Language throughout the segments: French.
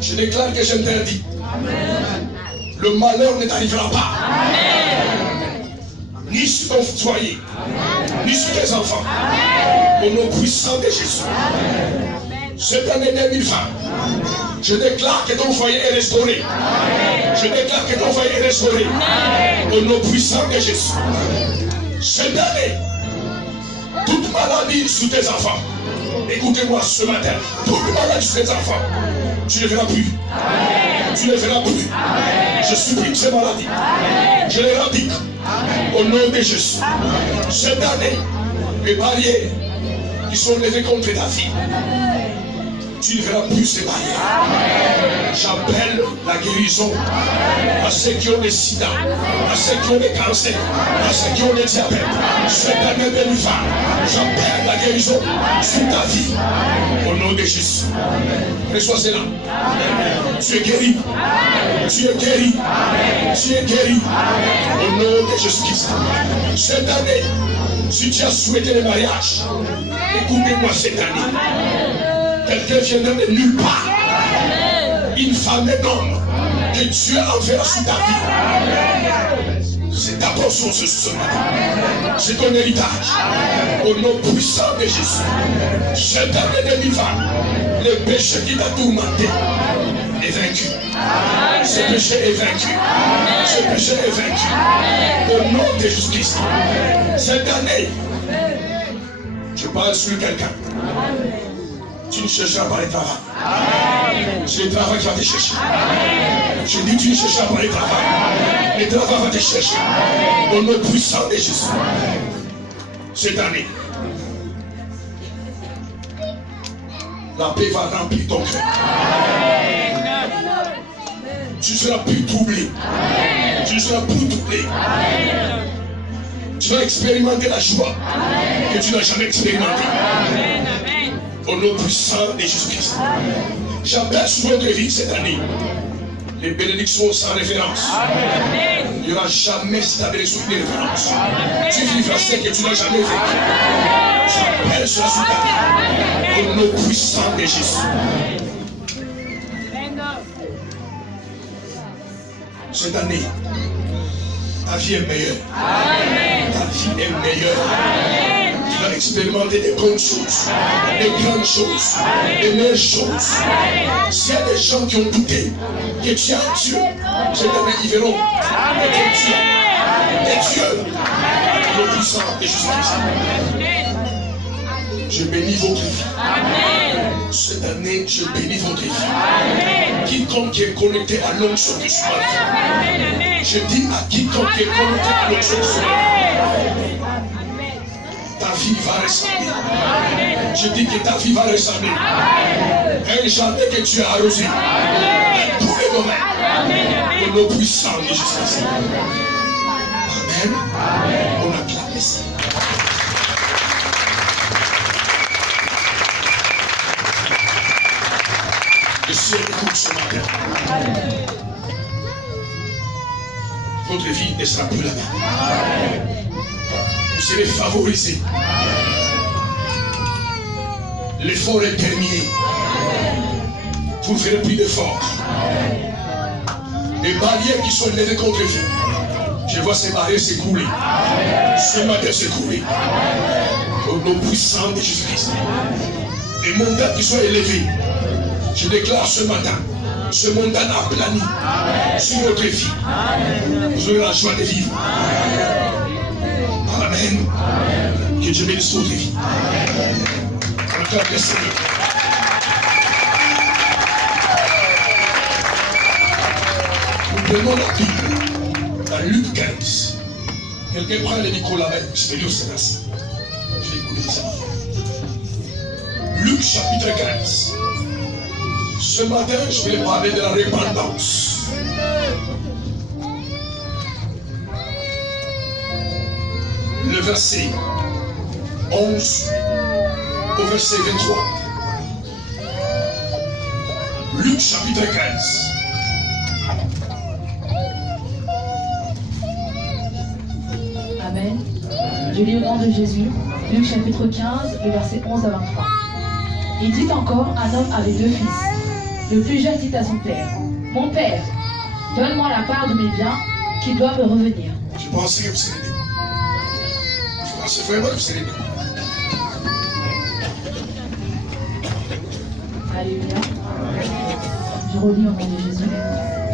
Je déclare que j'interdis. Le malheur ne t'arrivera pas. Ni sur ton foyer, ni sur tes enfants. Au nom puissant de Jésus. Cette année 2020, je déclare que ton foyer est restauré. Je déclare que ton foyer est restauré. Au nom puissant de Jésus. Cette année, toute maladie sur tes enfants. Écoutez-moi ce matin. Toute maladie sur tes enfants. Tu ne verras plus. Tu ne verras plus. Je supprime ces maladies. Je les éradique. Au nom de Jésus. Cette année, les barrières qui sont levées contre ta vie, tu ne verras plus ces barrières. J'appelle la guérison à ceux qui ont le sida, à ceux qui ont le cancer, à ceux qui ont le diabète. Cette année 2020, j'appelle la guérison sur ta vie. Au nom de Jésus. Reçois cela. Tu es guéri. Tu es guéri. Tu es guéri. Au nom de Jésus-Christ. Cette année, si tu as souhaité le mariage, écoutez-moi cette année. Quelqu'un viendra de nulle part. Une femme et un homme que Dieu enverra sur ta vie. C'est ta portion ce matin. C'est ton héritage. Au nom puissant de Jésus. Cette année 2020, le péché qui t'a tourmenté est vaincu. Ce péché est vaincu. Ce péché est vaincu. Au nom de Jésus-Christ. Cette année, je parle sur quelqu'un. Tu ne chercheras pas le travail. C'est le travail qui va te chercher. Je dis tu ne chercheras pas le travail. Le travail va te chercher. Au nom puissant de Jésus. Cette année, la paix va remplir ton cœur. Tu ne seras plus troublé. Tu ne seras plus troublé. Tu vas expérimenter la joie que tu n'as jamais expérimentée. Au nom puissant de Jésus-Christ. J'appelle sur votre vie cette année les bénédictions sans référence. Il n'y aura jamais si tu avais reçu une référence. Tu vivras ce que tu n'as jamais vécu. J'appelle cela sur ta vie. Au nom puissant de Jésus. Cette année, ta vie est meilleure. Ta vie est meilleure. Tu vas expérimenter des bonnes choses, des grandes choses, des meilleures choses. S'il y a des gens qui ont douté que tu as un Dieu, cette année ils verront que tu es Dieu, le puissant de Jésus-Christ. Je bénis votre vie. Cette année, je bénis votre vie. Quiconque est connecté à l'onction du soir. Je dis à quiconque est connecté à l'onction du soir. Ta vie va ressembler. Je dis que ta vie va ressembler. Un jardin que tu as arrosé. Dans tous les domaines. Au nom puissant de Jésus-Christ. Amen. On acclame ici. Le ciel écoute ce matin. Votre vie ne sera plus la même. Vous serez favorisés. L'effort est terminé. Vous ne ferez plus d'efforts. Les barrières qui sont levées contre vous, je vois ces barrières s'écouler. Ce matin s'écouler. Au nom puissant de Jésus-Christ. Les montagnes qui sont élevées, je déclare ce matin, ce montagne aplani sur votre vie. Vous aurez la joie de vivre. Amen. Que Dieu bénisse votre vie. Encore le Seigneur. Nous prenons la Bible dans Luc 15. Quelqu'un prend le micro là-bas. Je vais lire ce verset. Je vais écouter ça. Luc chapitre 15. Ce matin, je vais parler de la repentance. Le verset 11 au verset 23. Luc chapitre 15. Amen. Je lis au nom de Jésus, Luc chapitre 15, le verset 11 à 23. Il dit encore, un homme avait deux fils. Le plus jeune dit à son père, « Mon père, donne-moi la part de mes biens qui doivent me revenir. » Je pensais que vous serez né. Je pensais vraiment que vous serez né. Alléluia. Je relis au nom de Jésus.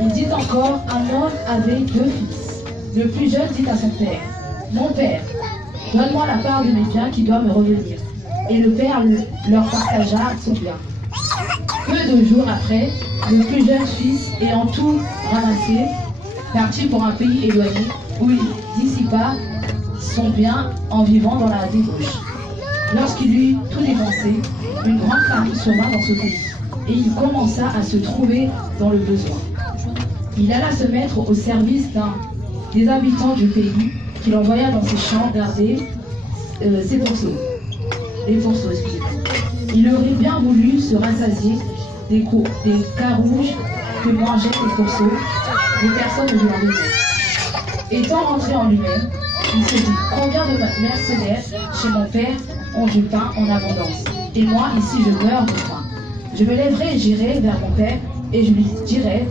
Il dit encore, un homme avait 2 fils. Le plus jeune dit à son père, « Mon père, donne-moi la part de mes biens qui doivent me revenir. » Et le père leur partagea son bien. Peu de jours après, le plus jeune fils, ayant tout ramassé, partit pour un pays éloigné où il dissipa son bien en vivant dans la débauche. Lorsqu'il eut tout dépensé, une grande famine survint dans ce pays, et il commença à se trouver dans le besoin. Il alla se mettre au service des habitants du pays, qu'il envoya dans ses champs garder ses pourceaux. Les pourceaux, excusez-moi. Il aurait bien voulu se rassasier des carouges que mangeaient les pourceaux, mais personne ne lui en donnait. Étant rentré en lui-même, il se dit, combien de mercenaires chez mon père ont du pain en abondance, et moi ici je meurs de faim. Je me lèverai et j'irai vers mon père, et je lui dirai,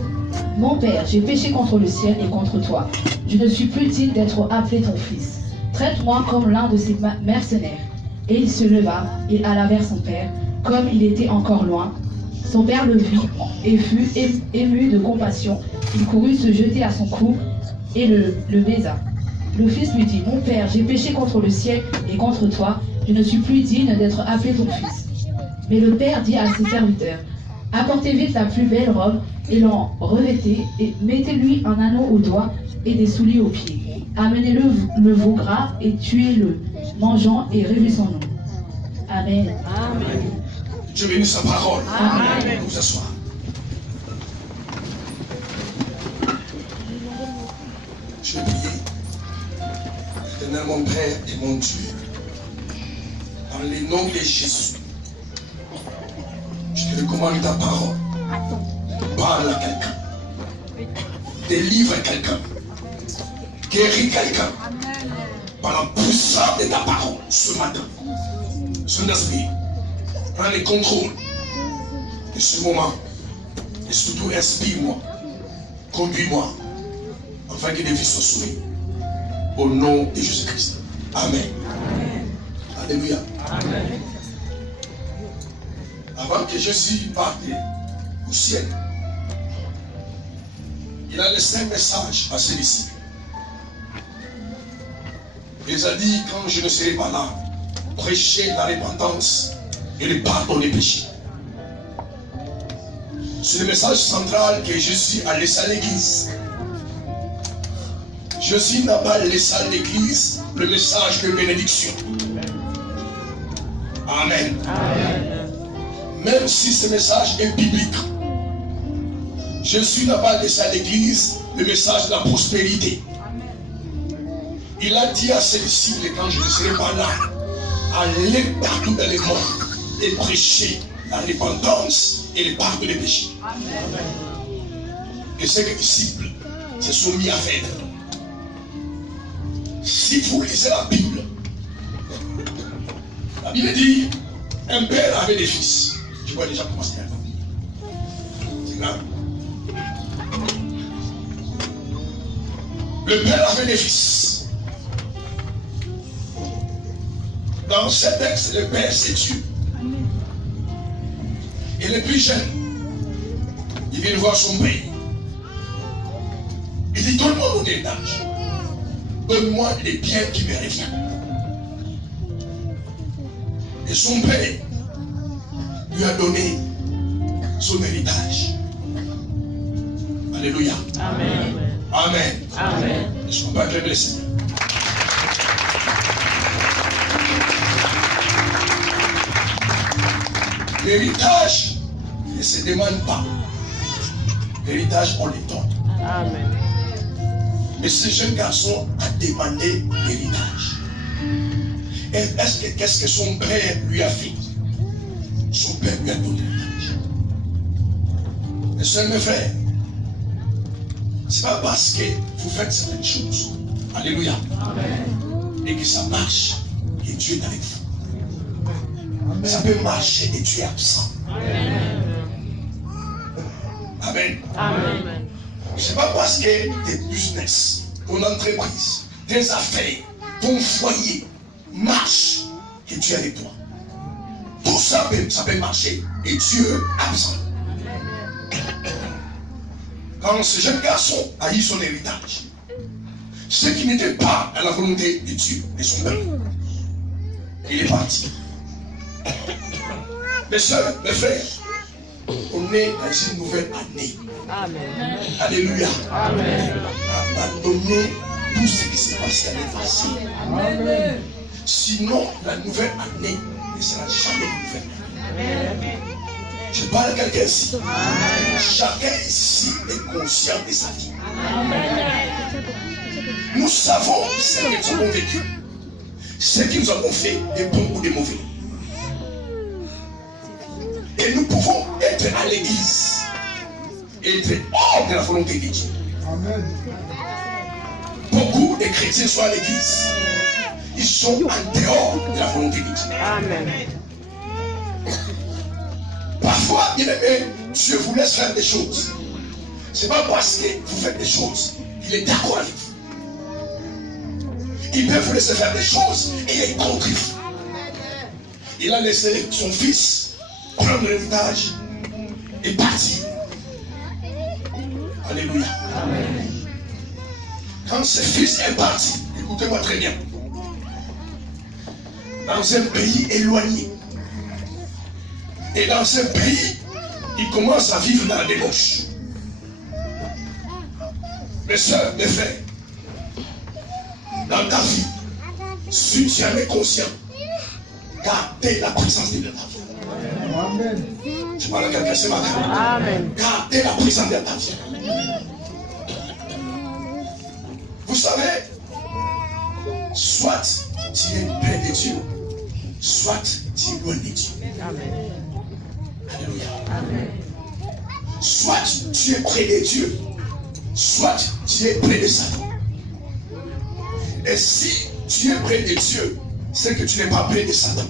mon père, j'ai péché contre le ciel et contre toi. Je ne suis plus digne d'être appelé ton fils. Traite-moi comme l'un de ces mercenaires. Et il se leva et alla vers son père, comme il était encore loin. Son père le vit et fut ému de compassion. Il courut se jeter à son cou et le baisa. Le fils lui dit, mon père, j'ai péché contre le ciel et contre toi. Je ne suis plus digne d'être appelé ton fils. Mais le père dit à ses serviteurs, apportez vite la plus belle robe et l'en revêtez et mettez-lui un anneau au doigt et des souliers aux pieds. Amenez-le veau gras et tuez-le, mangeant et rêvez son nom. Amen. Amen. Dieu bénisse sa parole. Amen. Vous asseoir. Je vais prier. Éternel mon Père et mon Dieu, dans le nom de Jésus, je te recommande ta parole. Parle à quelqu'un. Délivre quelqu'un. Guéris quelqu'un. Par la puissance de ta parole ce matin. Saint-Esprit, prends le contrôle de ce moment. Et surtout, inspire-moi. Conduis-moi. Afin que des vies soient sauvées. Au nom de Jésus-Christ. Amen. Amen. Alléluia. Amen. Avant que Jésus parte au ciel, il a laissé un message à ses disciples. Il les a dit, quand je ne serai pas là, prêchez la repentance et le pardon des péchés. C'est le message central que Jésus a laissé à l'église. Jésus n'a pas laissé à l'église le message de bénédiction. Amen. Amen. Même si ce message est biblique, Jésus n'a pas laissé à l'église le message de la prospérité. Il a dit à ses disciples, quand je ne serai pas là, allez partout dans le monde et prêcher la repentance et le pardon des péchés. Amen. Et ces disciples se sont mis à faire. Si vous lisez la Bible dit, un père avait des fils. Je vois déjà comment c'est là. C'est grave. Le père avait des fils. Dans ce texte, le père c'est Dieu. Et le plus jeune, il vient voir son père. Il dit, donne-moi mon héritage. Donne-moi les biens qui me reviennent. Et son père lui a donné son héritage. Alléluia. Amen. Amen. Amen. Est-ce qu'on peut acclamer le Seigneur? L'héritage ne se demande pas. L'héritage, on le donne. Amen. Mais ce jeune garçon a demandé l'héritage. Et qu'est-ce que son père lui a fait? Son père lui a donné l'héritage. Mes soeurs, mes frères, c'est pas parce que vous faites certaines choses, alléluia, amen, et que ça marche, que Dieu est avec vous. Amen. Ça peut marcher et Dieu est absent. Amen. Amen. Amen. Ce n'est pas parce que tes business, ton entreprise, tes affaires, ton foyer marchent que Dieu est avec toi. Tout ça peut marcher et Dieu est absent. Quand ce jeune garçon a eu son héritage, ce qui n'était pas à la volonté de Dieu et son père, il est parti. Mes soeurs, mes frères, on est dans une nouvelle année. Amen. Alléluia. Amen. Abandonnez tout ce qui s'est passé l'année passée. Amen. Sinon, la nouvelle année ne sera jamais nouvelle. Je parle à quelqu'un ici. Chacun ici est conscient de sa vie. Nous savons ce que nous avons vécu, ce que nous avons fait, des bons ou des mauvais. Et nous pouvons être à l'église, être hors de la volonté de Dieu. Beaucoup de chrétiens sont à l'église, ils sont en dehors de la volonté de Dieu. Amen. Parfois, bien aimé, Dieu vous laisse faire des choses. Ce n'est pas parce que vous faites des choses qu'il est d'accord avec vous. Il peut vous laisser faire des choses et il est contre vous. Il a laissé son fils prendre l'héritage et partir. Alléluia. Amen. Quand ce fils est parti, écoutez-moi très bien, dans un pays éloigné, et dans ce pays, il commence à vivre dans la débauche. Mes soeurs, mes frères, dans ta vie, si tu en es conscient, gardez la présence de Dieu dans ta vie. Amen. Je parle à quelqu'un ce matin. Amen. Gardez la présence de ta vie. Vous savez, soit tu es près de Dieu, soit tu es loin de Dieu. Amen. Alléluia. Amen. Soit tu es près de Dieu, soit tu es près de Satan. Et si tu es près de Dieu, c'est que tu n'es pas près de Satan.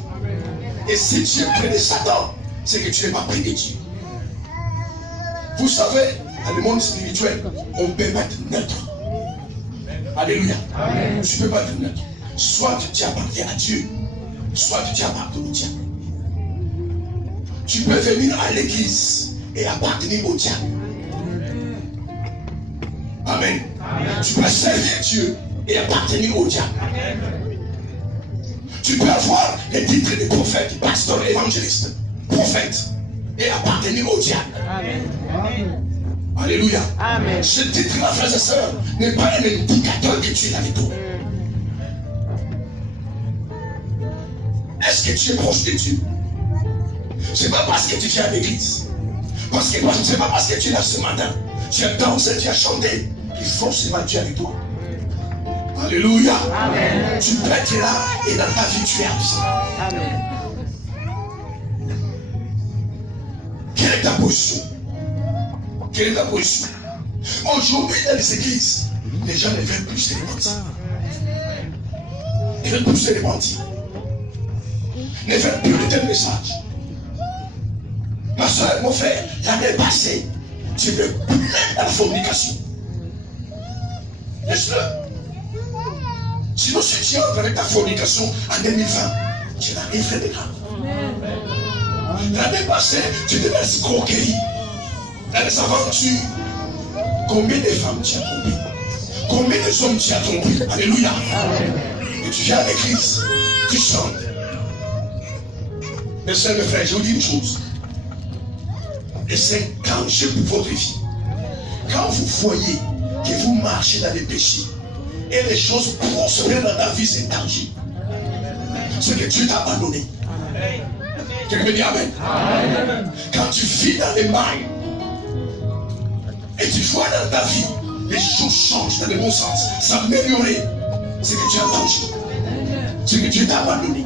Et si tu es près de Satan, c'est que tu n'es pas près de Dieu. Vous savez, dans le monde spirituel, on ne peut pas être neutre. Alléluia. Amen. Tu ne peux pas être neutre. Soit tu appartiens à Dieu, soit tu appartiens au diable. Tu peux venir à l'église et appartenir au diable. Amen. Amen. Tu peux servir Dieu et appartenir au diable. Amen. Tu peux avoir les titres de prophète, pasteur, évangéliste, prophète et appartenir au diable. Amen. Amen. Alléluia. Amen. Ce titre-là, frères et sœurs, n'est pas un indicateur que tu es avec toi. Est-ce que tu es proche de Dieu? Ce n'est pas parce que tu viens à l'église. Parce que ce n'est pas parce que tu es là ce matin. Tu as dansé, tu as chanté. Il faut forcément Dieu avec toi. Alléluia. Amen. Tu peux être là et dans ta vie tu es absent. Amen. Quelle est ta position? Quelle est ta position? Aujourd'hui dans les églises, les gens ne veulent plus se repentir. Ils veulent plus se repentir. Ne veulent plus de tel message. Ma soeur, mon frère, l'année passée, tu veux plein dans la fornication. Laisse-le. Sinon, si tu entres avec ta fornication en 2020, tu n'as rien fait de grave. L'année passée, tu devais être croquerie. Dans les aventures, combien de femmes tu as trompé? Combien de hommes tu as trompé? Alléluia. Et tu viens à l'église, tu chantes. Mes soeurs, mes frères, je vous dis une chose. Et c'est un danger pour votre vie. Quand vous voyez que vous marchez dans les péchés et les choses prospèrent dans ta vie, c'est un danger. C'est que Dieu t'a abandonné. Quelqu'un me dit Amen. Amen. Quand tu vis dans les mailles et tu vois dans ta vie les choses changent dans le bon sens, s'améliorer, c'est que tu es en danger. C'est que Dieu t'a abandonné.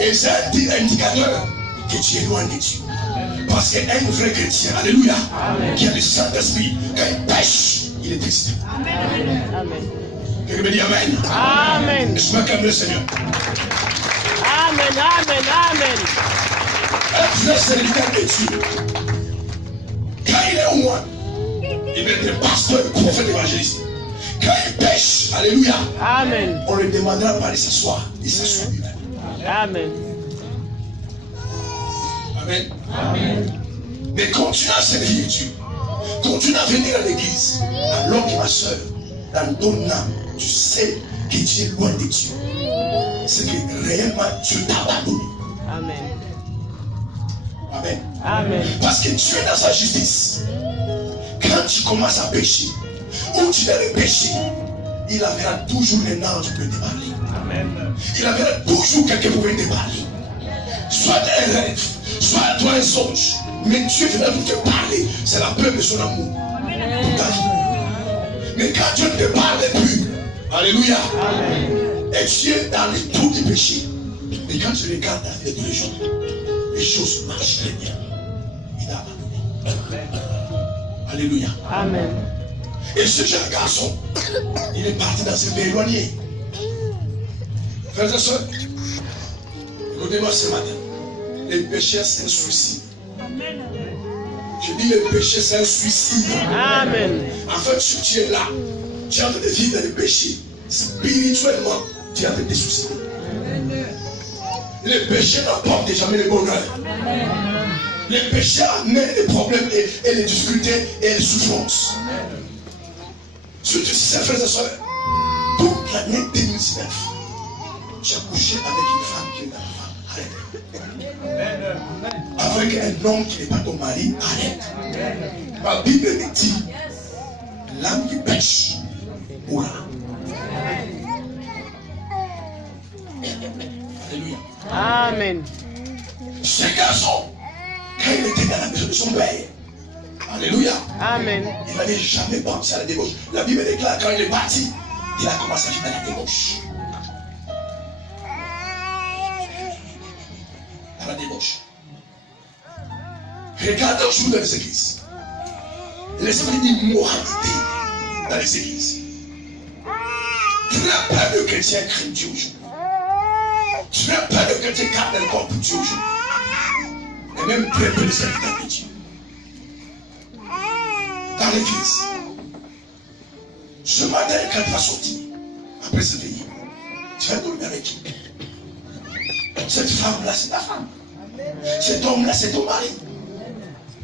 Et c'est un indicateur que tu es loin de Dieu. Parce qu'un vrai chrétien, alléluia, qui a le Saint-Esprit, quand il pêche, il est triste. Amen. Quelqu'un me dit Amen. Amen. Et je m'acclame le Seigneur. Amen, amen, amen. Un vrai serviteur de Dieu, quand il témoin, il peut être pasteur, prophète, évangéliste. Quand il pêche, alléluia, Amen. on ne demandera pas de s'asseoir. Il s'assoit lui-même. Amen. Amen. Amen. Mais continue à servir Dieu. Continue à venir à l'église. Alors que ma soeur, dans ton âme, tu sais que tu es loin de Dieu. C'est que réellement Dieu t'a abandonné. Amen. Amen. Amen. Parce que Dieu est dans sa justice. Quand tu commences à pécher, ou tu vas pécher, il enverra toujours un ange pour te parler. Amen. Il enverra toujours quelqu'un pour te parler. Soit un rêve, soit toi un songe. Mais Dieu viendra pour te parler. C'est la preuve de son amour. Mais quand Dieu ne te parle plus, alléluia, et tu es dans les trous du péché, et quand tu regardes la vie de tous les jours, les choses marchent très bien. Il a abandonné. Alléluia. Amen. Et ce jeune garçon, il est parti dans ce pays éloigné. Frères et sœurs, écoutez-moi ce matin. Les péchés, c'est un suicide. Je dis le péché, c'est un suicide. Amen. En fait, tu es là. Tu es en train de vivre dans le péché. Spirituellement, tu es en train de te suicider. Le péché n'apporte jamais le bonheur. Le péché amène les problèmes et les difficultés et les souffrances. Surtout si c'est frères et sœurs, toute l'année 2019, j'ai couché avec une femme qui est ma femme. Arrête. Avec un homme qui n'est pas ton mari, arrête. Ma Bible me dit, l'âme qui pêche mourra. Alléluia. Amen. Ce garçon, quand il était dans la maison de son père, alléluia, Amen. il n'avait jamais pensé à la débauche. La Bible déclare quand il est parti, il a commencé à vivre dans la débauche. Dans la débauche. Regardez aujourd'hui dans les églises. L'esprit d'immoralité dans les églises. Très peu de chrétiens craignent Dieu aujourd'hui. Très peu de chrétiens gardent le corps pour Dieu aujourd'hui. Et même très peu de serviteurs de Dieu. Dans l'église. Ce matin, quand tu vas sortir, après ce veillée, tu vas dormir avec qui? Cette femme-là, c'est ta femme. Cet homme-là, c'est ton mari.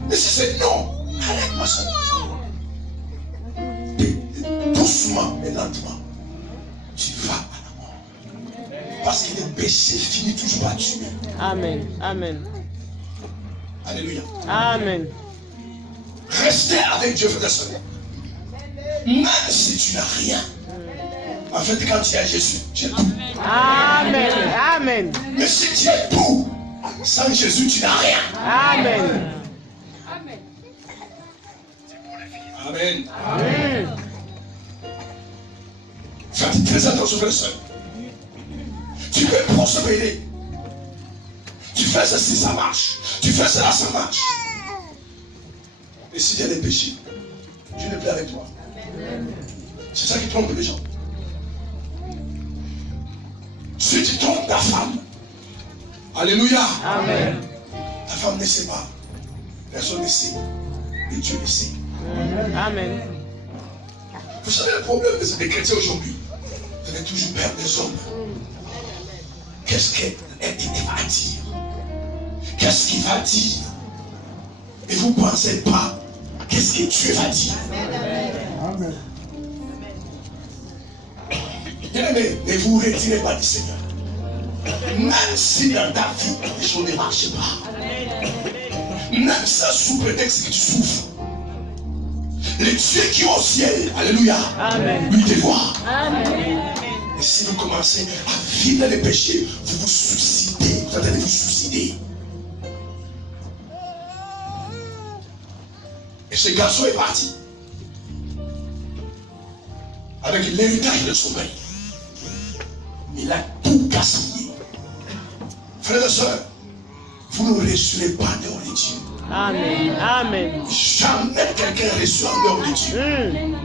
Mais si c'est non, arrête ma soeur. Doucement et lentement, tu vas à la mort. Parce que le péché finit toujours par tuer. Amen. Amen. Alléluia. Amen. Restez avec Dieu, frère et soeur. Même si tu n'as rien, en fait, quand tu as Jésus, tu as tout. Amen. Amen. Mais si tu as tout, sans Jésus, tu n'as rien. Amen. Amen. Amen. Faites très attention, frère et soeur. Tu peux prospérer. Tu fais ceci, ça marche. Tu fais cela, ça marche. Et si tu as des péchés, Dieu n'est plus avec toi. C'est ça qui trompe les gens. Si tu trompes ta femme, alléluia, Amen. ta femme ne sait pas. Personne ne sait. Et Dieu le sait. Amen. Vous savez le problème des chrétiens aujourd'hui? Vous avez toujours peur des hommes. Qu'est-ce qu'elle va dire? Qu'est-ce qu'il va dire? Et vous ne pensez pas qu'est-ce que Dieu va dire? Amen. Bien-aimé, ne vous retirez pas du Seigneur. Même si dans ta vie, les choses ne marchent pas. Même ça sous prétexte que tu souffres. Le Dieu qui est au ciel, alléluia, Amen. lui te voit. Amen. Et si vous commencez à vivre dans les péchés, vous vous suicidez. Vous allez vous suicider. Et ce garçon est parti avec l'héritage de son père. Il a tout gaspillé. Frères et sœurs, vous ne reçurez pas dehors de Dieu. Amen. Amen. Jamais quelqu'un reçu en dehors de Dieu.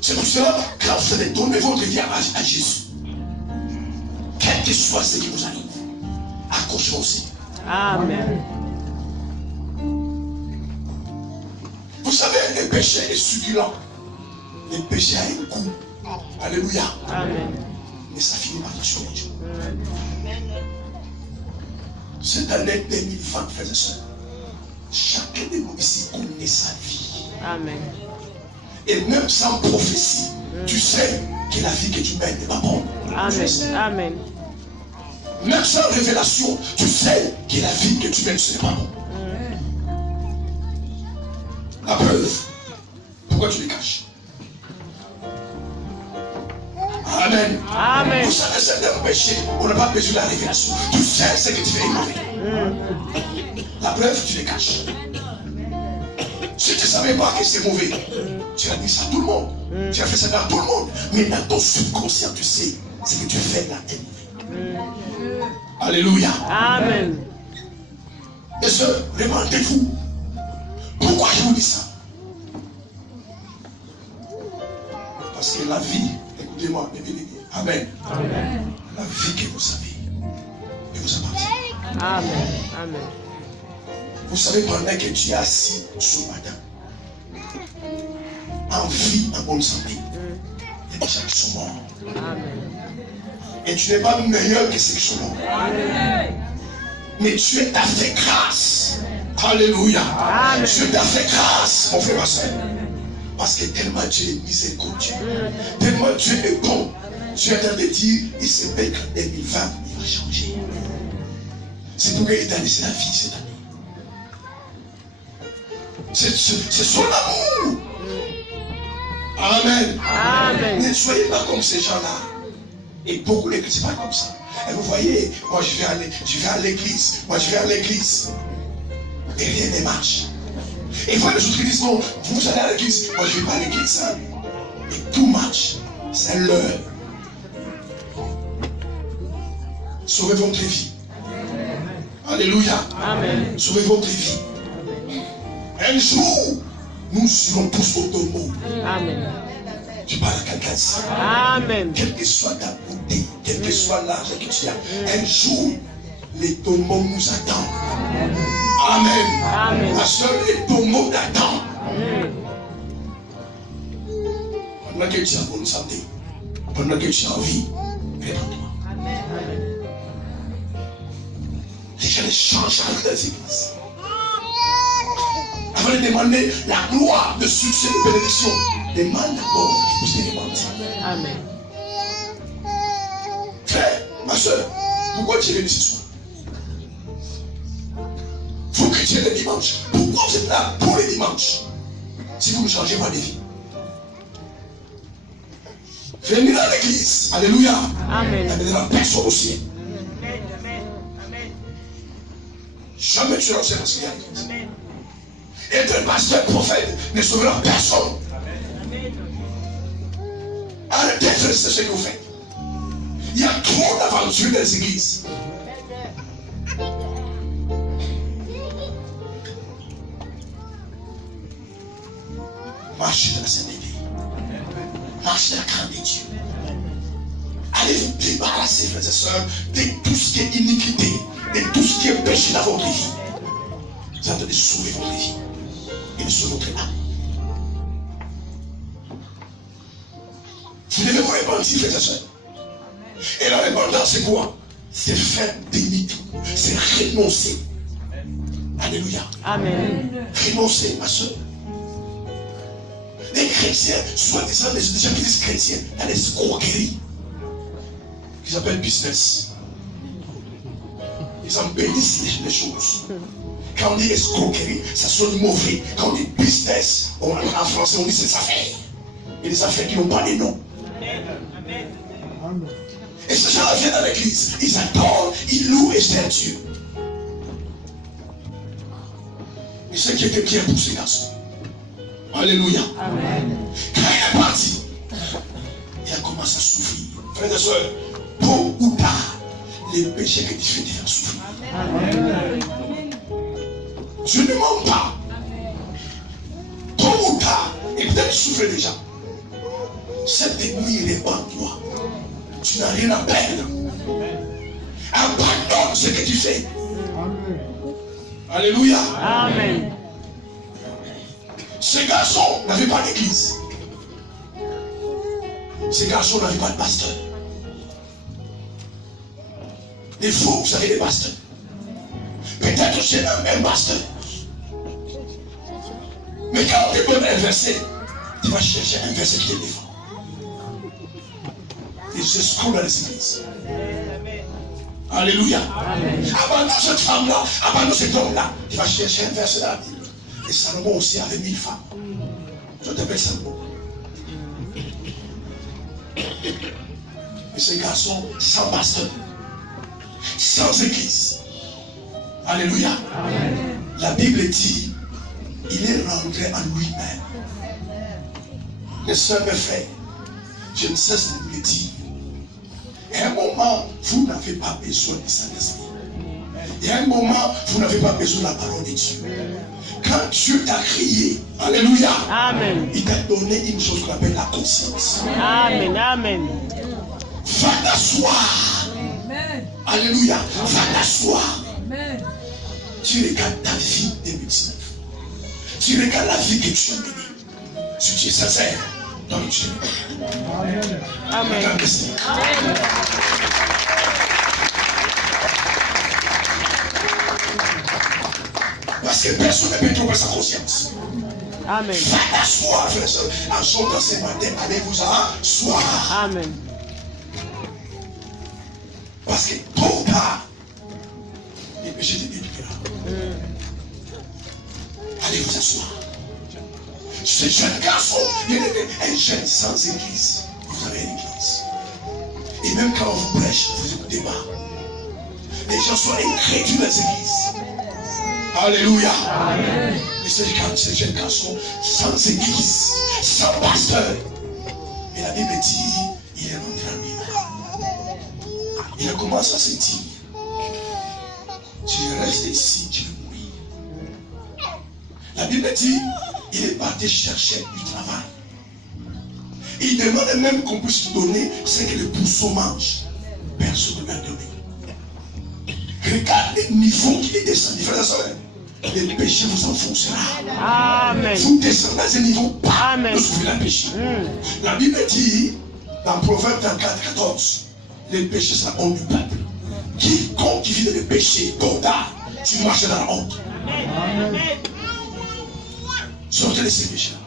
C'est pour cela, quand vous allez donner votre vie à Jésus, quel que soit ce qui vous arrive, accrochez aussi. Amen. péché est succulent. Le péché a un goût. Alléluia. Amen. Mais ça finit par te les jours. Cette année 2020, frères et sœurs, chacun de nous ici connaît sa vie. Amen. Et même sans prophétie, tu sais que la vie que tu mènes n'est pas bonne. Amen. Amen. Même sans révélation, tu sais que la vie que tu mènes, ce n'est pas bon. La preuve, pourquoi tu les caches? Amen. Amen. Vous savez, certains péchés, on n'a pas besoin de la révélation. Tu sais ce que tu fais mauvais. La preuve, tu les caches. Si tu ne savais pas que c'est mauvais, tu as dit ça à tout le monde. Tu as fait ça à tout le monde. Mais dans ton subconscient, tu sais ce que tu fais là est mauvais. Alléluia. Amen. Et sœurs, demandez-vous, pourquoi je vous dis ça? Parce que la vie, écoutez-moi, amen. Amen. La vie que vous avez, et vous appartient. Amen. Amen. Vous savez, pendant que tu es assis sous matin, en vie, en bonne santé, il y a des gens qui sont morts. Amen. Et tu n'es pas meilleur que ceux qui sont morts. Amen. Mais tu as fait grâce. Alléluia. Amen. Tu as fait grâce, mon frère, ma soeur. Parce que tellement Dieu est miséricordieux, tellement Dieu est bon, Dieu est en train de dire, il se paye qu'en 2020, il va changer. C'est pourquoi il t'a laissé la vie cette année. C'est son amour. Amen. Amen. Ne soyez pas comme ces gens-là. Et beaucoup de chrétiens pas comme ça. Et vous voyez, moi je vais à l'église. Moi je vais à l'église. Et rien ne marche. Et voilà les autres qui disent non, vous allez à l'église. Moi je ne vais pas à l'église. Hein. Et tout marche. C'est l'heure. Sauvez votre vie. Alléluia. Amen. Sauvez votre vie. Un jour, nous serons tous au tombeau. Amen. Je parle à quelqu'un ici. Amen. Quelle que soit ta beauté, quel que soit l'âge que tu as, un jour, les tombeaux nous attendent. Amen. Amen. Ma soeur, les tombeaux t'attendent. Pendant que tu as bonne santé, pendant que tu as envie, réponds-toi. Les gens changent dans les églises. Avant de demander la gloire, de succès, de bénédiction, demande d'abord qu'il puisse te demander. Amen. Frère, ma soeur, pourquoi tu es venu ce soir? Vous chrétiens le dimanche, pourquoi vous êtes là pour les dimanches? Si vous ne changez pas de vie. Venez dans l'église. Alléluia. Amen. N'amènera personne au ciel. Jamais tu n'enseignes parce qu'il y a l'église. Être pasteur, prophète ne sauvera personne. Arrêtez de faire ce que vous faites. Il y a trop d'aventures dans les églises. Marchez dans la sainteté. Marchez dans la crainte de Dieu. Allez vous débarrasser, frères et sœurs, de tout ce qui est iniquité, de tout ce qui est péché dans votre vie. Vous allez sauver votre vie et de sauver votre âme. Vous devez vous repentir, frères et sœurs. Et la repentance, c'est quoi? C'est faire déni tout. C'est renoncer. Alléluia. Amen. Renoncer, ma soeur. Les chrétiens, soi-disant des gens qui disent chrétiens, il y a des escroqueries qu'ils appellent business. Ils embellissent les choses. Quand on dit escroquerie, ça sonne mauvais. Quand on dit business, en français, on dit c'est des affaires. Et des affaires qui n'ont pas de nom. Et ces gens-là viennent dans l'église, ils adorent, ils louent et servent Dieu. Mais ce qui était bien pour ces garçons. Alléluia. Amen. Quand il est parti, il a commencé à souffrir. Frères et sœurs, tôt ou tard, les péchés que tu fais te faire souffrir. Amen. Je ne mens pas. Tôt ou tard, et peut-être tu souffres déjà. Cette nuit, il est en toi. Tu n'as rien à perdre. Abandonne ce que tu fais. Alléluia. Amen. Ces garçons n'avaient pas d'église. Ces garçons n'avaient pas de pasteur. Et vous, vous avez des pasteurs. Peut-être c'est un pasteur. Mais quand tu peux un verset, tu vas chercher un verset qui te défend. Et c'est ce qu'on a dans les églises. Alléluia. Abandonne cette femme-là, abandonne cet homme-là. Tu vas chercher un verset dans la Bible. Et Salomon aussi avait 1000 femmes. Je t'appelle Salomon. Et ces garçons sans pasteur, sans église. Alléluia. La Bible dit, il est rentré en lui-même. Les sœurs, mes frères, je ne cesse de vous le dire. À un moment, vous n'avez pas besoin de Saint-Esprit. Et à un moment, vous n'avez pas besoin de la parole de Dieu. Quand Dieu t'a crié, alléluia, Amen. Il t'a donné une chose qu'on appelle la conscience. Amen. Amen. Va t'asseoir. Alléluia. Va t'asseoir. Tu regardes ta vie 2019. Tu regardes la vie que tu as menée. Si tu es sincère dans le Dieu. Amen. Regarde ça. Parce que personne ne peut trouver sa conscience. Amen. Va t'asseoir, frère et soeur. En chantant ce matin, allez vous asseoir. Amen. Parce que tôt ou tard, les péchés te détruira. Allez vous asseoir. Ce jeune garçon, il est un jeune sans église. Vous avez une église. Et même quand on vous prêche, vous n'écoutez pas. Les gens sont incrédules dans les églises. Alléluia. Amen. Et ce jeune garçon sans église, sans pasteur. Et la Bible dit, il est rentré en lui-même. Il a commencé à se dire, tu restes ici, tu vas mourir. La Bible dit, il est parti chercher du travail. Il demande même qu'on puisse donner ce que le pousseau mange. Personne ne lui a donné. Regarde le niveau qu'il est descendu. Frères et sœurs, le péché vous enfoncera. Amen. Vous descendez à ce niveau pas Amen. lorsque vous faites le péché. La Bible dit, dans Proverbe 24, 14, le péché c'est la honte du peuple. Quiconque qui vit dans le péché, tôt ou tard, tu marches dans la honte. Amen. Sortez de ces péchés-là.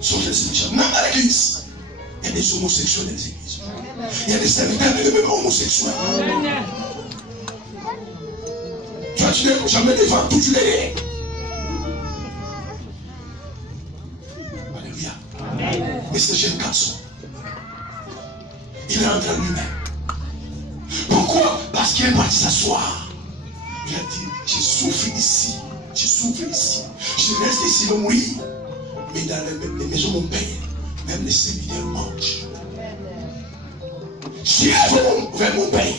Sortez de ces péchés-là. Même à l'église, il y a des homosexuels dans les églises. Il y a des serviteurs de même homosexuels. Tu n'es jamais devant tout, tu l'es. Alléluia. Et ce jeune garçon, il est rentré en lui-même. Pourquoi? Parce qu'il est parti s'asseoir. Il a dit, je souffre ici, je souffre ici, je reste ici, je vais mourir. Mais dans les maisons de mon père, même les serviteurs mangent. J'irai vers mon père.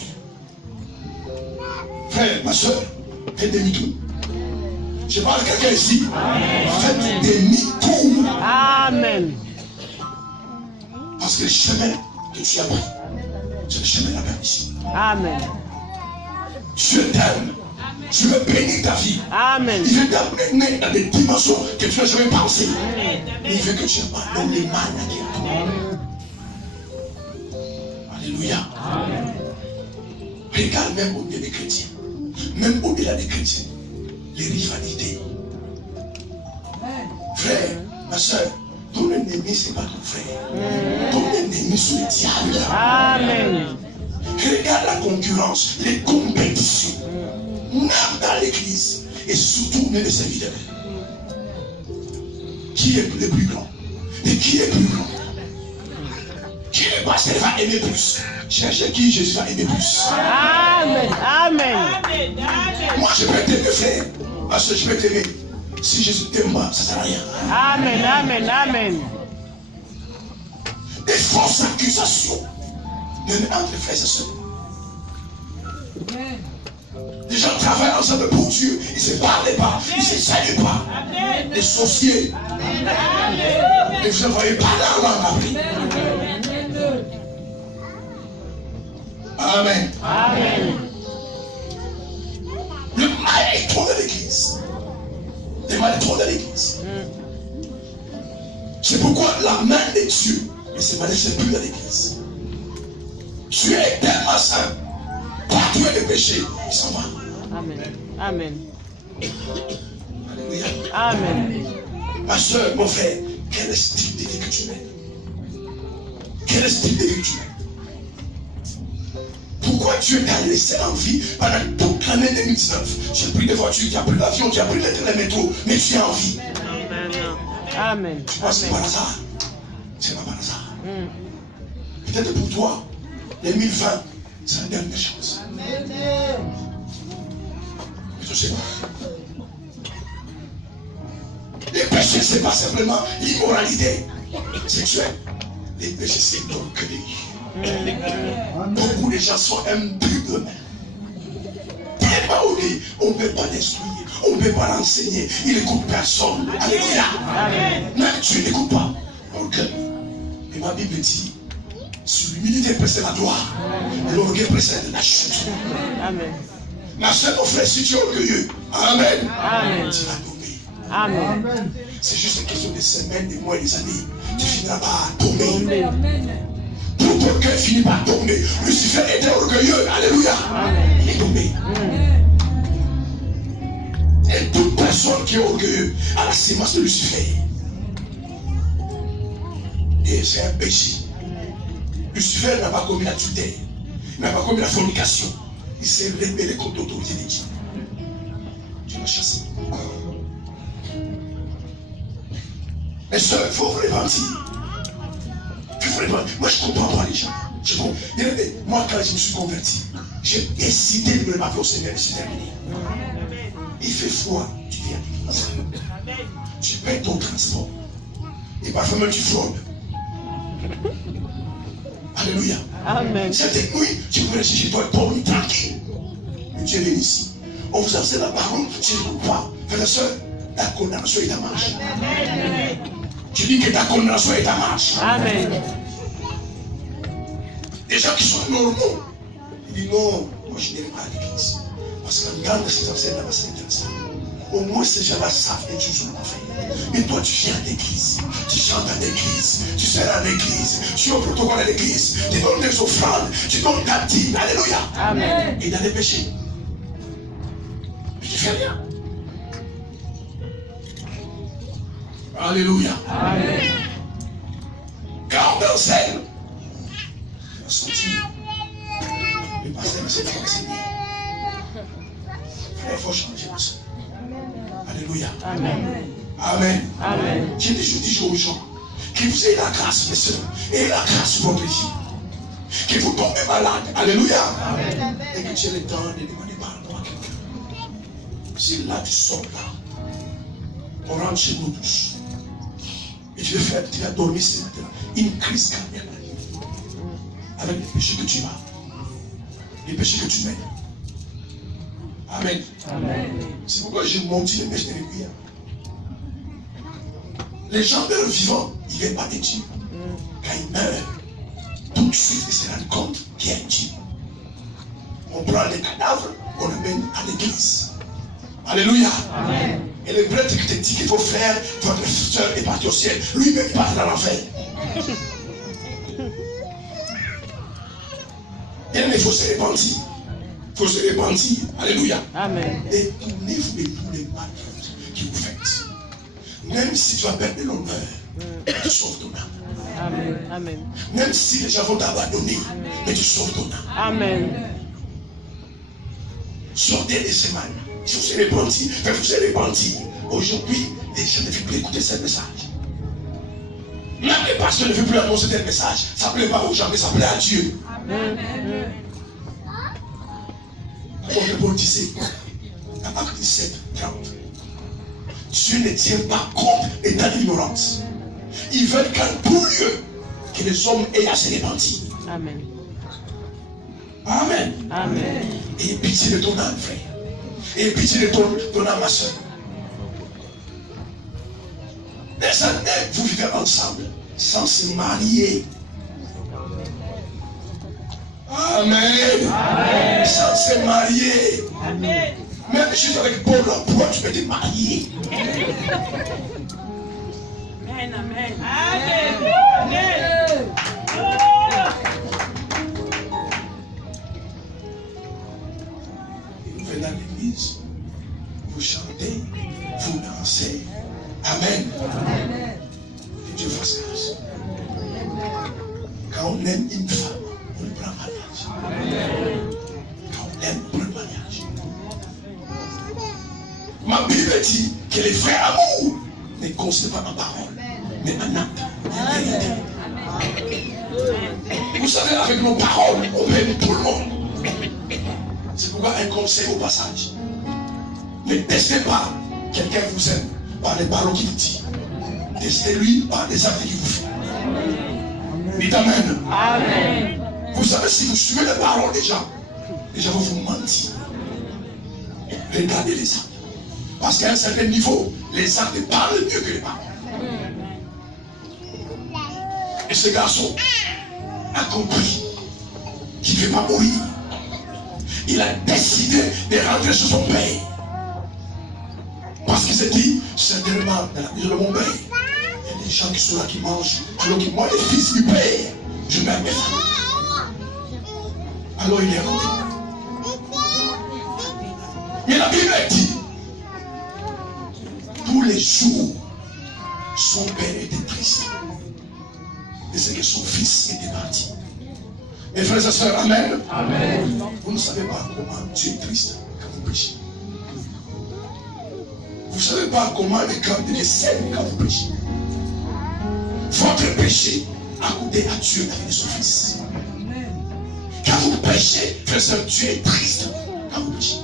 Frère, ma soeur, faites demi-tour. Je parle à quelqu'un ici. Faites demi-tour. Amen. Parce que le chemin que tu as pris, c'est le chemin de la perdition. Amen. Dieu t'aime. Je veux bénir ta vie. Amen. Il veut t'amener dans des dimensions que tu n'as jamais pensées. Il veut que tu abandonnes les mal à toi. Alléluia. Regarde même au-delà des chrétiens. Même au-delà des chrétiens. Les rivalités. Frère, ma soeur, ton ennemi, ce n'est pas ton frère. Ton ennemi, c'est le diable. Amen. Regarde la concurrence, les compétitions. Même dans l'église. Et surtout, même les serviteurs. Qui est le plus grand? Et qui est plus grand? Qui le pasteur va aimer plus? Cherchez qui Jésus va aimer plus. Amen. Amen. Moi, je peux t'aimer, frère. Parce que je peux t'aimer. Si Jésus t'aime pas, ça ne sert à rien. Amen. Amen. Amen. Des fausses accusations. Même entre frères et sœurs. Les gens travaillent ensemble pour Dieu. Ils ne se parlent pas. Ils ne se saluent pas. Les sorciers. Et vous ne voyez pas dans l'abri. Amen. Amen. Le mal est trop de l'église. pas de trône dans l'église. C'est pourquoi la main de Dieu ne se manifeste plus dans l'église. Dieu est tellement saint. Partout où il y a le péché, il s'en va. Amen. Amen. Alléluia. Amen. Ma soeur, mon frère, quel est le style de vie que tu mènes? Quel est le style de vie que tu mènes? Pourquoi Dieu t'a laissé en vie pendant toute l'année 2019? Tu as pris des voitures, tu as pris l'avion, tu as pris le métro, mais tu es en vie. Amen. Tu penses que c'est par hasard? C'est pas par hasard. Peut-être pour toi, 2020, c'est la dernière chance. Mais tu sais pas. Les péchés, ce n'est pas simplement l'immoralité sexuelle. Les péchés, c'est l'orgueil. Beaucoup de gens sont imbus d'eux-mêmes. Tellement orgueilleux, on ne peut pas l'instruire, on ne peut pas l'enseigner. Il n'écoute personne. Alléluia. Même Dieu n'écoute pas. Orgueil. Et ma Bible dit, sur l'humilité précède la gloire, l'orgueil précède la chute. Amen. Ma soeur, mon frère, si tu es orgueilleux, Amen. Amen. Tu vas tomber. Amen. C'est juste une question de semaines, des mois et des années. Tu finiras par tomber. Tout ton cœur finit par tomber. Lucifer était orgueilleux. Alléluia. Il est tombé. Et toute personne qui est orgueilleuse a la sémence de Lucifer. Et c'est un péché. Lucifer n'a pas commis l'adultère. Il n'a pas commis la fornication. Il s'est rebellé contre l'autorité de Dieu. Dieu l'a chassé. Mes soeurs, il faut vous repentir. Moi, je ne comprends pas les gens. Moi, quand je me suis converti, j'ai décidé de me battre au Seigneur et c'est terminé. Il fait froid, tu viens à l'église. Tu payes ton transport. Et parfois même tu fraudes. Alléluia. Amen. Cette nuit, tu peux rester chez toi et dormir tranquille. Mais Dieu est ici. On vous a fait la parole, tu ne peux pas. Frère et soeur, ta condamnation est ta marche. Tu dis que ta condamnation est ta marche. Amen. Des gens qui sont normaux, ils disent non, moi je n'irai pas à l'église. Parce qu'en regardant ces enseignants, c'est intéressant. Au moins ces gens-là savent que Dieu n'a pas fait. Mais toi, tu viens à l'église, tu chantes à l'église, tu sers à l'église, tu es au protocole à l'église, tu donnes des offrandes, tu donnes ta dîme. Alléluia. Amen. Et dans les péchés. Mais tu fais rien. Alléluia. Amen. Quand on enseigne, on senti le pasteur s'est fait enseigner. Frère, il faut changer ma soeur. Alléluia. Amen. Amen. Amen. Je dis aux gens que vous ayez la grâce, mes soeurs, et la grâce de votre vie. Que vous tombez malade. Alléluia. Amen. Et que tu aies le temps de demander pardon à quelqu'un. Si là tu sors là, on rentre chez nous tous. Et tu vas dormir ce matin. Une crise cardiaque. Avec les péchés que tu as. Les péchés que tu mènes. Amen. Amen. C'est pourquoi j'ai menti les péchés de l'église. Les gens meurent vivants, ils ne viennent pas de Dieu. Quand ils meurent, tout de suite ils se rendent compte qu'il y a un Dieu. On prend les cadavres, on les mène à l'église. Alléluia. Amen. Et le prêtre qui te dit qu'il faut faire, votre soeur est partie au ciel. Lui-même il part dans l'enfer. Il faut se repentir. Il faut se repentir. Alléluia. Amen. Et tournez-vous de tous les mal que vous faites. Même si tu vas perdre de l'honneur, tu sauves ton âme. Amen. Amen. Même si les gens vont t'abandonner, mais tu sauves ton âme. Amen. Sortez de ces mal. Il faut se repentir. Il faut se repentir. Aujourd'hui, les gens ne veulent plus écouter ce message. Même les pasteurs ne veulent plus annoncer tel message. Ça ne plaît pas aux gens, mais ça plaît à Dieu. L'apôtre Paul disait, dans Acte 17, 30, Dieu ne tient pas compte d'état d'ignorance. Ils veulent qu'en tout lieu, que les hommes aient à se repentir. Amen. Amen. Amen. Et pitié de ton âme, frère. Et pitié de ton âme, ma soeur. Des années, vous vivez ensemble sans se marier. Amen. Amen. Sans se marier. Amen. Même juste avec bon emploi, tu peux te marier. Amen. Amen. Vous venez à l'église, vous chantez, vous dansez. Amen. Que Dieu fasse grâce. Quand on aime une femme, on le prend en mariage. Quand on aime, on prend le mariage. Ma Bible dit que les vrais amours ne consistent pas en parole, mais en acte, en vérité. Vous savez, avec nos paroles, on peut aimer tout le monde. C'est pourquoi un conseil au passage. Ne testez pas quelqu'un vous aime par les paroles qu'il dit. Testez-lui par les actes qu'il vous fait. Dites Amen. Amen. Vous savez, si vous suivez les paroles des gens vont vous mentir. Regardez les actes. Parce qu'à un certain niveau, les actes parlent mieux que les paroles. Et ce garçon a compris qu'il ne veut pas mourir. Il a décidé de rentrer chez son père. Parce qu'il s'est dit, certainement, dans la maison de mon père, il y a des gens qui sont là qui mangent. Alors que moi, le fils du père, je m'aime mes femmes. Alors il est rentré. Mais la Bible dit, tous les jours, son père était triste. Et c'est que son fils était parti. Mes frères et sœurs, Amen. Amen. Vous ne savez pas comment Dieu est triste quand vous péchez. Vous ne savez pas comment le cœur devient saine quand vous péchez. Votre péché a coûté à Dieu la vie de son fils. Quand vous péchez, frères et sœurs, Dieu est triste quand vous péchez.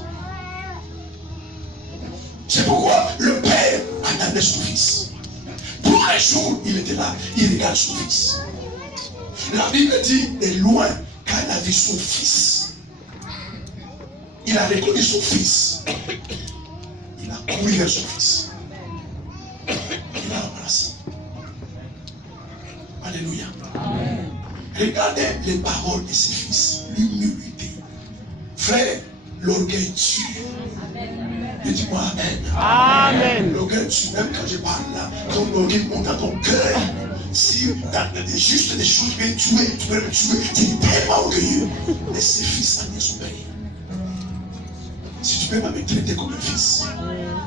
C'est pourquoi le père attendait son fils. Pour un jour, il était là, il regarde son fils. La Bible dit, de loin, quand il a vu son fils, il a reconnu son fils. Il a couru vers son fils. Il l'a embrassé. Alléluia. Amen. Regardez les paroles de ses fils. L'humilité. Frère, l'orgueil tue. Dis-moi Amen. Amen. L'orgueil tue. Même quand je parle là, ton orgueil monte dans ton cœur. Si juste des choses que tu peux le tuer, tu es tellement orgueilleux. Mais ses fils ont mis son père. Si tu peux pas me traiter comme un fils,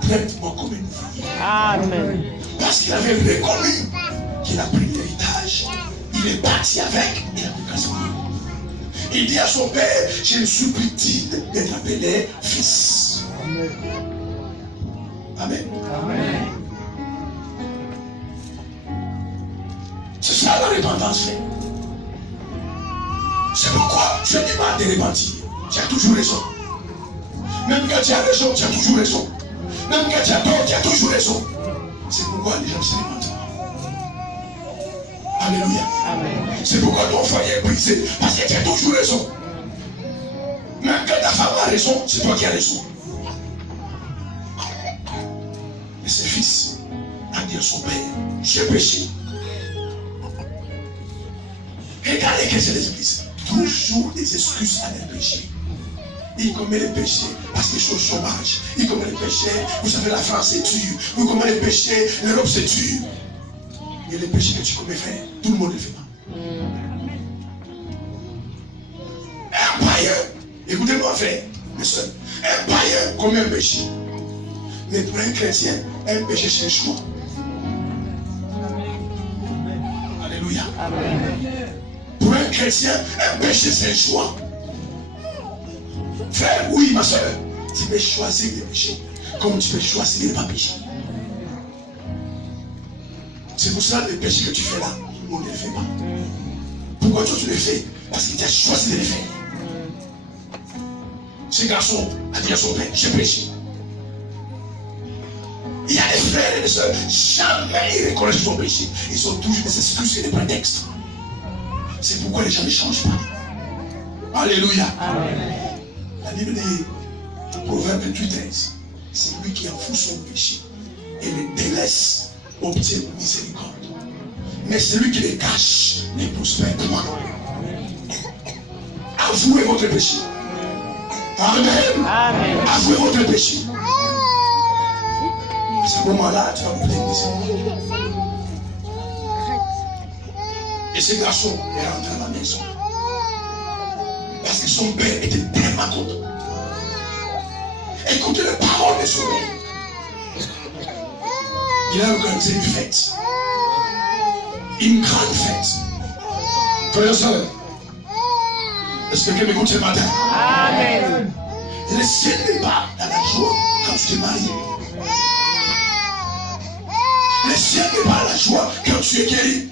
traite-moi comme une fille. Amen. Parce qu'il avait reconnu qu'il a pris l'héritage. Il est parti avec, il a pris casse. Il dit à son père, je ne suis plus digne d'être appelé fils. Amen. Amen. C'est ça la repentance fait. C'est pourquoi je demande de repentir. Tu as toujours raison. Même quand tu as raison, tu as toujours raison. Même quand tu as tort, tu as toujours raison. C'est pourquoi les gens se repentent. Alléluia. Amen. C'est pourquoi ton foyer est brisé. Parce que tu as toujours raison. Même quand ta femme a raison, c'est toi qui as raison. Et ses fils a dit à son père, j'ai péché. Regardez que c'est les églises. Toujours des excuses à les péchés. Il commet les péchés parce qu'ils sont au chômage. Il commet les péchés, vous savez, la France est dure. Vous commettez les péchés, l'Europe c'est dur. Et les péchés que tu commets, frère, tout le monde ne le fait pas. Un païen, écoutez-moi, frère, mes soeurs, un païen commet un péché. Mais pour un chrétien, un péché c'est un choix. Alléluia. Amen. Pour un chrétien, un péché c'est un choix. Frère, oui, ma soeur, tu peux choisir de pécher comme tu peux choisir de ne pas pécher. C'est pour ça que les péchés que tu fais là, on ne les fait pas. Pourquoi toi tu les fais? Parce que tu as choisi de les faire. Ce garçon a dit à son père, j'ai péché. Il y a des frères et des soeurs, jamais ils reconnaissent son péché. Ils ont toujours des excuses et des prétextes. C'est pourquoi les gens ne changent pas. Alléluia. Amen. La Bible dit, Proverbe 28:13, c'est lui qui enfoue son péché et le délaisse obtient miséricorde. Mais celui qui les cache ne prospère point. Avouez votre péché. Amen. Amen. Avouez votre péché. À ce moment-là, tu vas oublier une décision. Et ce garçon est rentré à la maison. Parce que son père était tellement content. Écoutez les paroles de son père. Il a organisé une fête. Une grande fête. Frères et sœurs, est-ce que quelqu'un m'écoute ce matin? Amen. Le ciel n'est pas dans la joie quand tu t'es marié. Le ciel n'est pas dans la joie quand tu es guéri.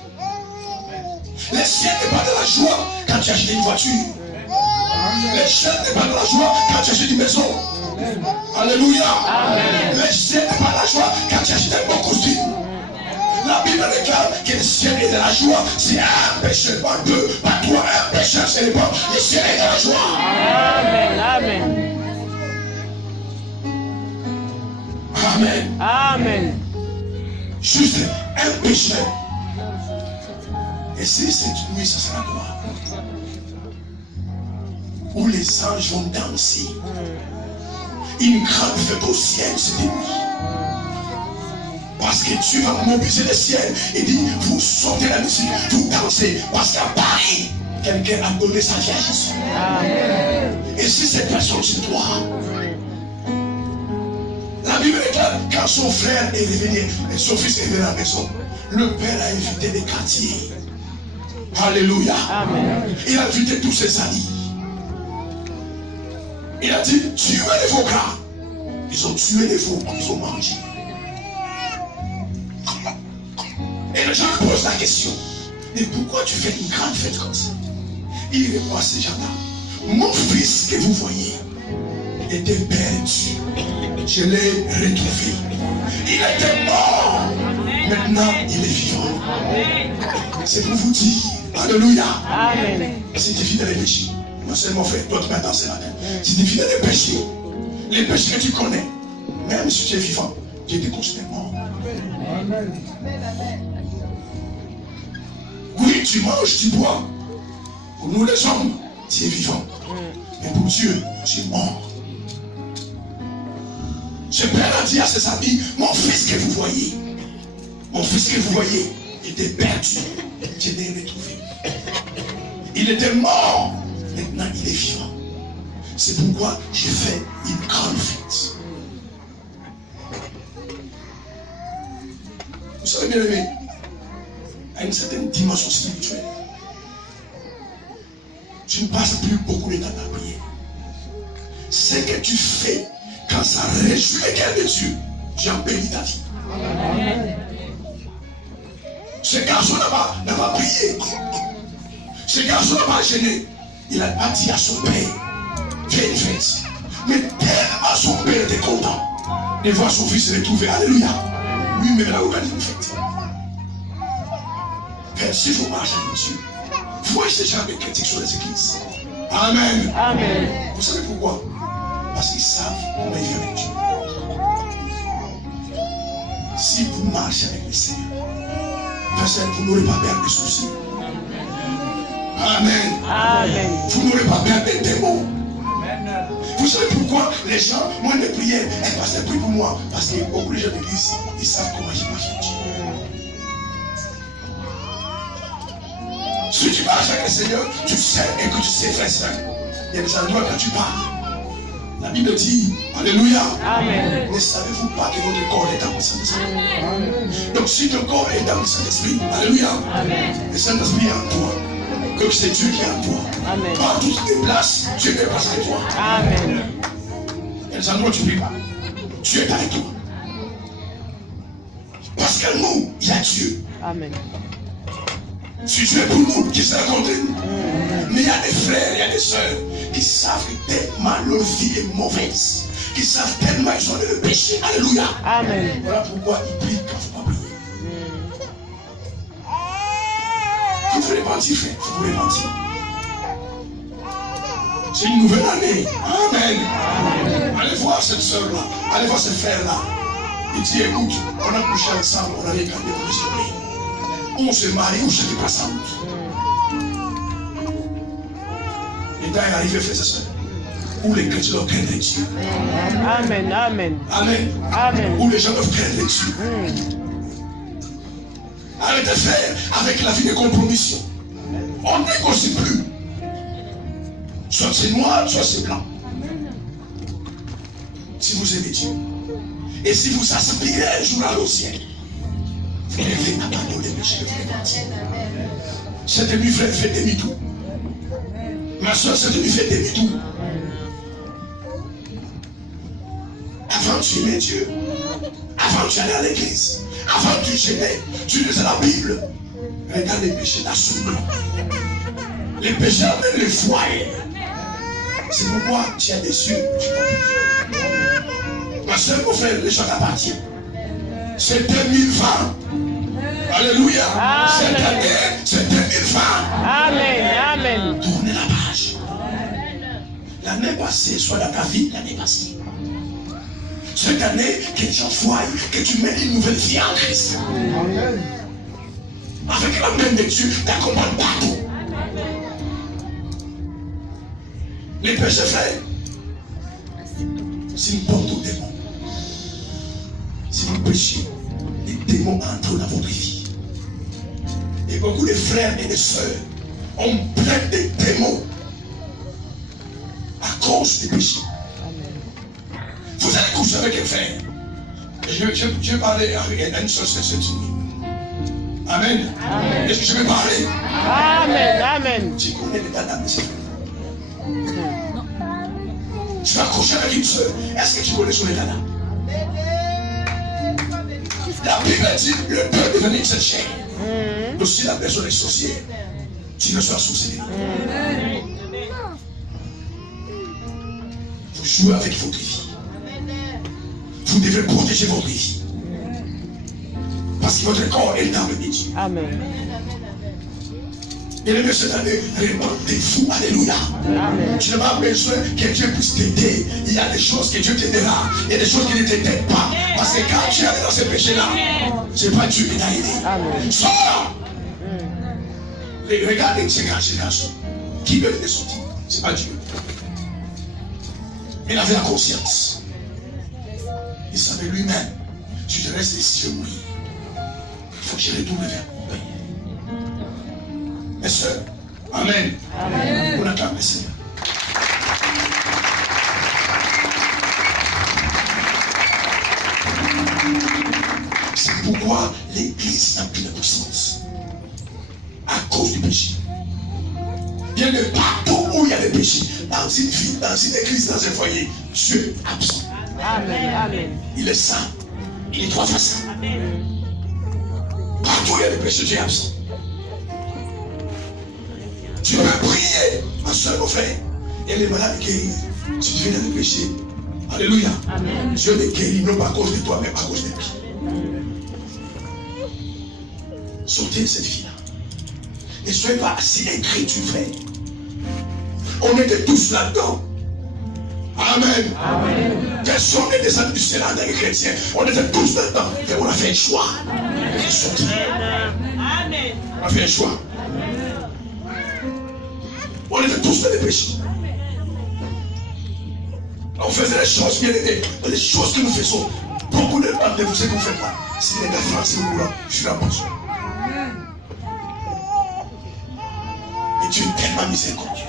Le ciel n'est pas dans la joie quand tu as acheté une voiture. Le ciel n'est pas dans la joie quand tu as acheté une maison. Alléluia. Amen. Le ciel n'est pas dans la joie quand tu as acheté un bon costume. La Bible déclare que le ciel est dans la joie. Si un pécheur, pas deux, pas trois, un pécheur, c'est le bon. Le ciel est dans la joie. Amen. Amen. Amen. Amen. Juste un pécheur. Et si cette nuit, ce sera toi, où les anges vont danser, une grande fête au ciel cette nuit. Parce que Dieu va mobiliser le ciel et dit, vous sortez la musique, vous dansez, parce qu'à Paris, quelqu'un a donné sa vie à Jésus. Amen. Et si cette personne c'est toi, la Bible déclare, quand son frère est revenu, et son fils est venu à la maison, le père a invité des quartiers. Alléluia. Amen. Il a invité tous ses amis. Il a dit, tuez les veaux gras. Ils ont tué les veaux, ils ont mangé. Et les gens posent la question, mais pourquoi tu fais une grande fête comme ça? Il répond à ces gens-là, mon fils que vous voyez était perdu. Je l'ai retrouvé. Il était mort. Maintenant, il est vivant. C'est pour vous dire, alléluia. Amen. Si tu vis dans les péchés, non seulement frère, toi tu m'as dansé la main. Si tu vis dans les péchés que tu connais, même si tu es vivant, tu es considéré mort. Oui, tu manges, tu bois. Pour nous les hommes, tu es vivant. Mais pour Dieu, tu es mort. Ce père a dit à ses amis, mon fils que vous voyez, était perdu. Je l'ai retrouvé. Il était mort. Maintenant, il est vivant. C'est pourquoi j'ai fait une grande fête. Vous savez bien aimé, à une certaine dimension spirituelle, tu ne passes plus beaucoup de temps à prier. Ce que tu fais, quand ça réjouit le cœur de Dieu, j'ai embelli ta vie. Amen. Ce garçon n'a pas prié. Ce garçon n'a pas gêné. Il a pas dit à son père, fais une fête. Mais tellement son père était content de voir son fils retrouvé. Alléluia. Lui-même il a organisé une fête. Père, si vous marchez avec Dieu, voyez ces gens de critiques sur les églises. Amen. Amen. Vous savez pourquoi? Parce qu'ils savent comment ils vivent avec Dieu. Si vous marchez avec le Seigneur, personne, vous n'aurez pas peur de soucis. Amen. Amen. Vous n'aurez pas peur des démons. Vous savez pourquoi les gens, moi de prière, un pasteur prie pour moi? Parce que beaucoup de gens de l'église, ils savent comment je marche avec Dieu. Si tu marches avec le Seigneur, tu sais et que tu sais, frère, il y a des endroits quand tu pars. La Bible dit, alléluia. Amen. Ne savez-vous pas que votre corps est dans le Saint-Esprit? Donc si ton corps est dans le Saint-Esprit, alléluia. Amen. Le Saint-Esprit est en toi. Donc c'est Dieu qui est en toi. Amen. Partout où tu te déplaces, Dieu est passé avec toi. Amen. Il y a des endroits où tu ne pries pas. Dieu est avec toi. Parce que nous, il y a Dieu. Amen. Si Dieu est pour nous, qui sera contre nous? Mais il y a des frères, il y a des sœurs qui savent tellement leur vie est mauvaise, qui savent tellement ils ont le péché. Alléluia. Amen. Voilà pourquoi ils prient quand il ne faut pas prier. Vous vous repentez, frère, vous vous repentez. C'est une nouvelle année. Amen. Amen. Allez voir cette sœur-là, allez voir ce frère-là. Il dit, écoute, on a couché ensemble, on a regardé pour le soleil. On se marie, on se fait pas ça. Le temps est arrivé, frères et sœurs. où les chrétiens doivent craindre Dieu. Amen. Amen. Amen. Amen. Où les gens doivent craindre Dieu. Arrêtez de faire avec la vie de compromission. On ne négocie plus. Soit c'est noir, soit c'est blanc. Si vous aimez Dieu. Et si vous aspirez un jour à au ciel, vous devez abandonner le péché de votre partie. Cette nuit, frère, fait demi-tour. Ma soeur, cette nuit, fait demi-tour. Avant tu aimais Dieu, avant tu allais à l'église, avant tu gênais, tu lisais la Bible. Regarde les péchés d'assombris. Les péchés amènent les foyers. C'est pourquoi tu as des yeux, tu t'en plus. Ma soeur, mon frère, les gens t'appartiennent. C'est 2020. Alléluia. Cette année, c'est 2020. Amen. Amen. Tournez la page. L'année passée, soit dans ta vie, l'année passée. Cette année, que les gens voient que tu mets une nouvelle vie en Christ. Avec la main de Dieu, t'accompagne partout. Les péchés frères, c'est une porte aux démons. Si vous péchez, les démons entrent dans votre vie. Et beaucoup de frères et de sœurs ont plein de démons à cause des péchés. Vous allez coucher avec un frère. Je vais parler à une soeur cette nuit. Amen. Est-ce que je vais parler? Amen. Tu connais l'état d'âme de ces frères. Tu vas coucher avec une soeur. Est-ce que tu connais son état d'âme? La Bible dit le peut devenir cette chair. Donc si la personne est sorcière, tu ne sois sorcier. Vous jouez avec votre vie. Vous devez protéger votre vie. Parce que votre corps est dans le Dieu. Amen. Et le mieux cette année, répandez-vous. Alléluia. Amen. Tu n'as pas besoin que Dieu puisse t'aider. Il y a des choses que Dieu t'aidera. Il y a des choses qui ne t'aident pas. Parce que quand tu es dans ces péchés-là, c'est pas Dieu qui t'a aidé. Amen. Sors! Regardez ces garçons. Qui veut les sortir? C'est pas Dieu. Il avait la conscience. Il savait lui-même. Si je reste ici, je vais mourir. Il faut que je retourne vers mon Père. Mes soeurs, Amen. On acclame le Seigneur. C'est pourquoi l'Église n'a plus de puissance. À cause du péché. Bien de partout où il y a des péchés, dans une vie, dans une église, dans un foyer, Dieu est absent. Amen. Il est saint. Il est trois fois saint. Partout où il y a des péchés, Dieu est absent. Tu peux prier, ma soeur, mon frère. Il y a les malades guéris. Si tu viens dans le péché, alléluia. Amen. Dieu les guérit, non pas à cause de toi, mais à cause des pieds. Sortez de cette vie-là. Ne soyez pas assis incrédule, frère. On était tous là-dedans. Amen. Quels sont les descendants du Sénat des chrétiens? On était tous là-dedans. Et on a fait un choix. On est sorti. On a fait un choix. On était tous dans les péchés. On faisait les choses bien aimées. Les choses que nous faisons. Beaucoup de vous savez qu'on ne fait pas. Si les gars français ou là, je suis là pour ça. Et Dieu est tellement miséricordieux.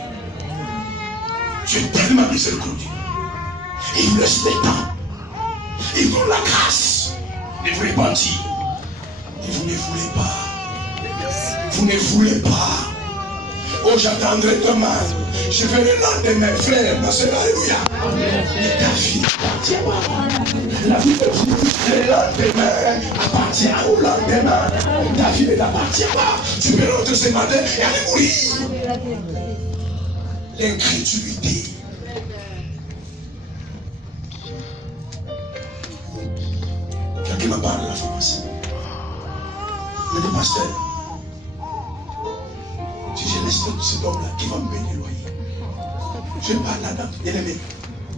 Dieu est tellement miséricordieux. Il vous laisse le temps. Il vous donne la grâce de vous repentir. Et vous ne voulez pas. Vous ne voulez pas. Oh, j'attendrai demain. Je vais le lendemain, frère, ma soeur, alléluia. Et ta vie appartient pas. La vie de Dieu, le lendemain appartient au lendemain. Ta vie ne t'appartient pas. Tu peux rentrer ce matin et aller mourir. L'incrédulité. Quelqu'un m'a parlé de la pharmacie. Il dit, pasteur, si je laisse cet homme-là qui va me payer le loyer, je parle là-dedans. Bien aimé,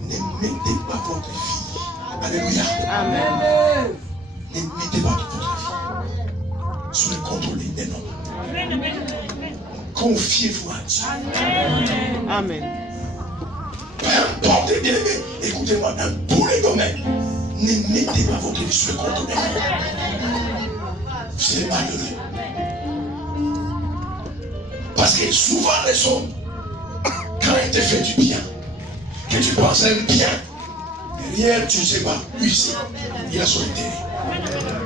ne mettez pas votre vie. Alléluia. Amen. Ne mettez pas votre vie sous le contrôle d'un homme. Confiez-vous à Dieu. Amen. Peu Portez bien aimé. Écoutez-moi, dans tous les domaines, ne mettez pas votre vie sur le compte de c'est malheureux. Parce que souvent les hommes, quand ils te font du bien, que tu penses à un bien, derrière tu ne sais pas, lui ici, il a son intérêt.